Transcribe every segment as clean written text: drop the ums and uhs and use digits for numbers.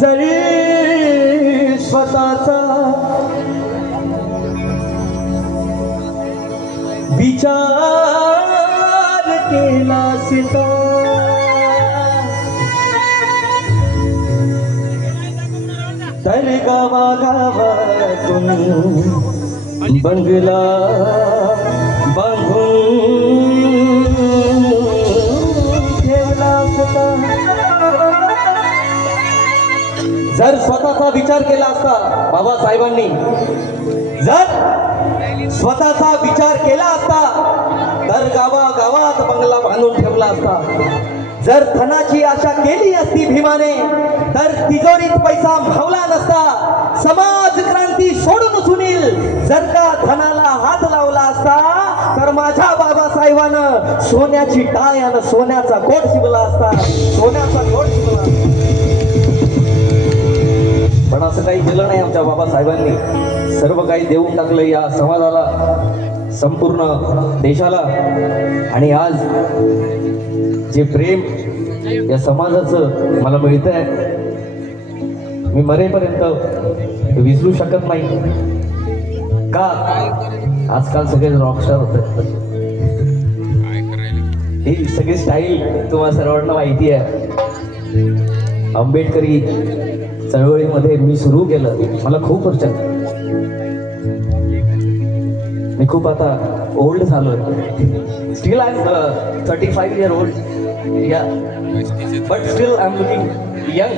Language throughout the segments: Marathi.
जरी स्वतःचा विचार केला सीता तर गावागावातून बंगला बांधून ठेवला असता. जर स्वतःचा विचार केला असता बाबासाहेबांनी, जर स्वतःचा विचार केला असता तर गावागावात बंगला बांधून ठेवला असता. जर धनाची आशा केली असती भीमाने तर तिजोरीत पैसा मावला नसता. समाज क्रांती सोडून सुनील जर का धनाला हात लावला असता तर माझ्या बाबासाहेबानं सोन्याची टाय आणि सोन्याचा कोट शिवला असता. सोन्याचा कोट शिवला. पण असं काही केलं नाही आमच्या बाबासाहेबांनी. सर्व काही देऊन टाकलं या समाजाला, संपूर्ण देशाला. आणि आज जे प्रेम या समाजाचं मला मिळतंय मी मरेपर्यंत विसरू शकत नाही. का आजकाल सगळे रॉकस्टार होतात. ही सगळी स्टाईल तुम्हाला सर्वांना माहिती आहे. आंबेडकरी चळवळीमध्ये मी सुरू केलं. मला खूप वर्ष, मी खूप आता ओल्ड झालोय. Still I am 35 year old. Yeah, but still I'm looking young.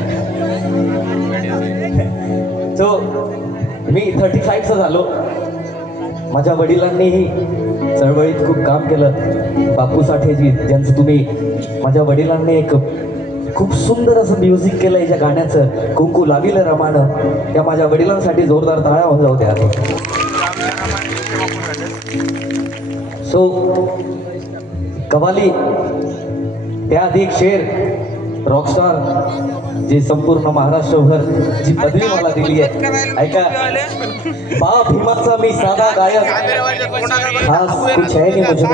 So मी 35चा झालो. माझ्या वडिलांनीही चळवळीत खूप काम केलं. बापू साठेजी ज्यांचं तुम्ही, माझ्या वडिलांनी एक खूप सुंदर असं म्युझिक केलं याच्या गाण्याचं, कुंकू लाविलं रमानं. या माझ्या वडिलांसाठी जोरदार टाळ्या होत्या होत्या. सो कव्वाली त्याआधी एक शेर, रॉकस्टार जे संपूर्ण महाराष्ट्रभर जी पदवी मला दिली आहे. ऐका, बाप भीमाचा मी साधा गायक, खास कुछ है नहीं मुझे,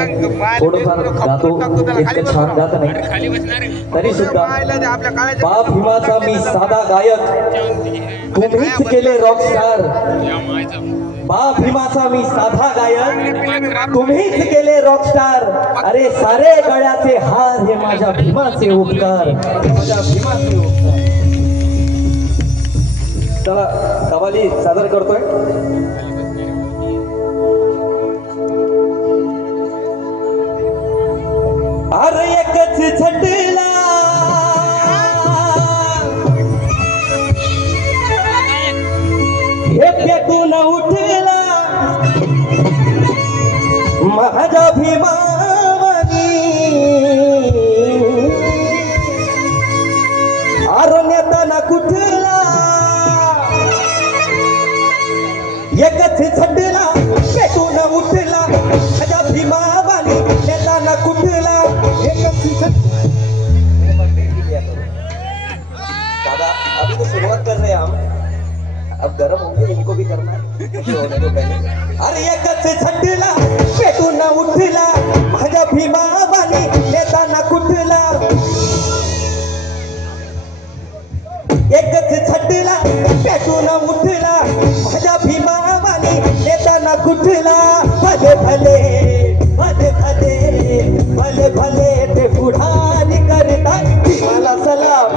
थोडंफार गातो, इतकं छान गात नाही तरी सुद्धा. बाप भीमाचा मी साधा गायक, तुम्हीच केले रॉकस्टार. बाप भीमाचा मी साधा गायक, तुम्हीच केले रॉकस्टार. अरे सारे गळ्याचे हार हे माझ्या भीमाचे उपकार, माझ्या भीमाचे उपकार. चला कव्वाली सादर करतोय. अरे एकच झटला हे पेटून उठला माझ्या भीमावानी. अरण्याताना कुठला एकच झटला पेटून उठला माझ्या भीमावानी. नेताना कुठला एकच दादा. अभी तो शुरुआत कर रहे हैं हम, अब गरम होंगे, इनको भी करना है. अरे एकच झटला पेटून उठला माझ्या भीमावानी. नेताना कुठला एकच झटला पेटून उठला माझ्या भीमावानी. नेताना कुठला भले भले भले भले भले भले ते पुढारी करतात भीमाला सलाम.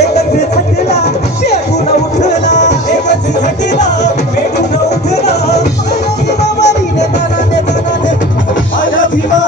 एकच झटला पेटून उठला, एकच झटला पेटून उठला माझ्या भीमावानी. नेताना नेताना माझ्या भीमा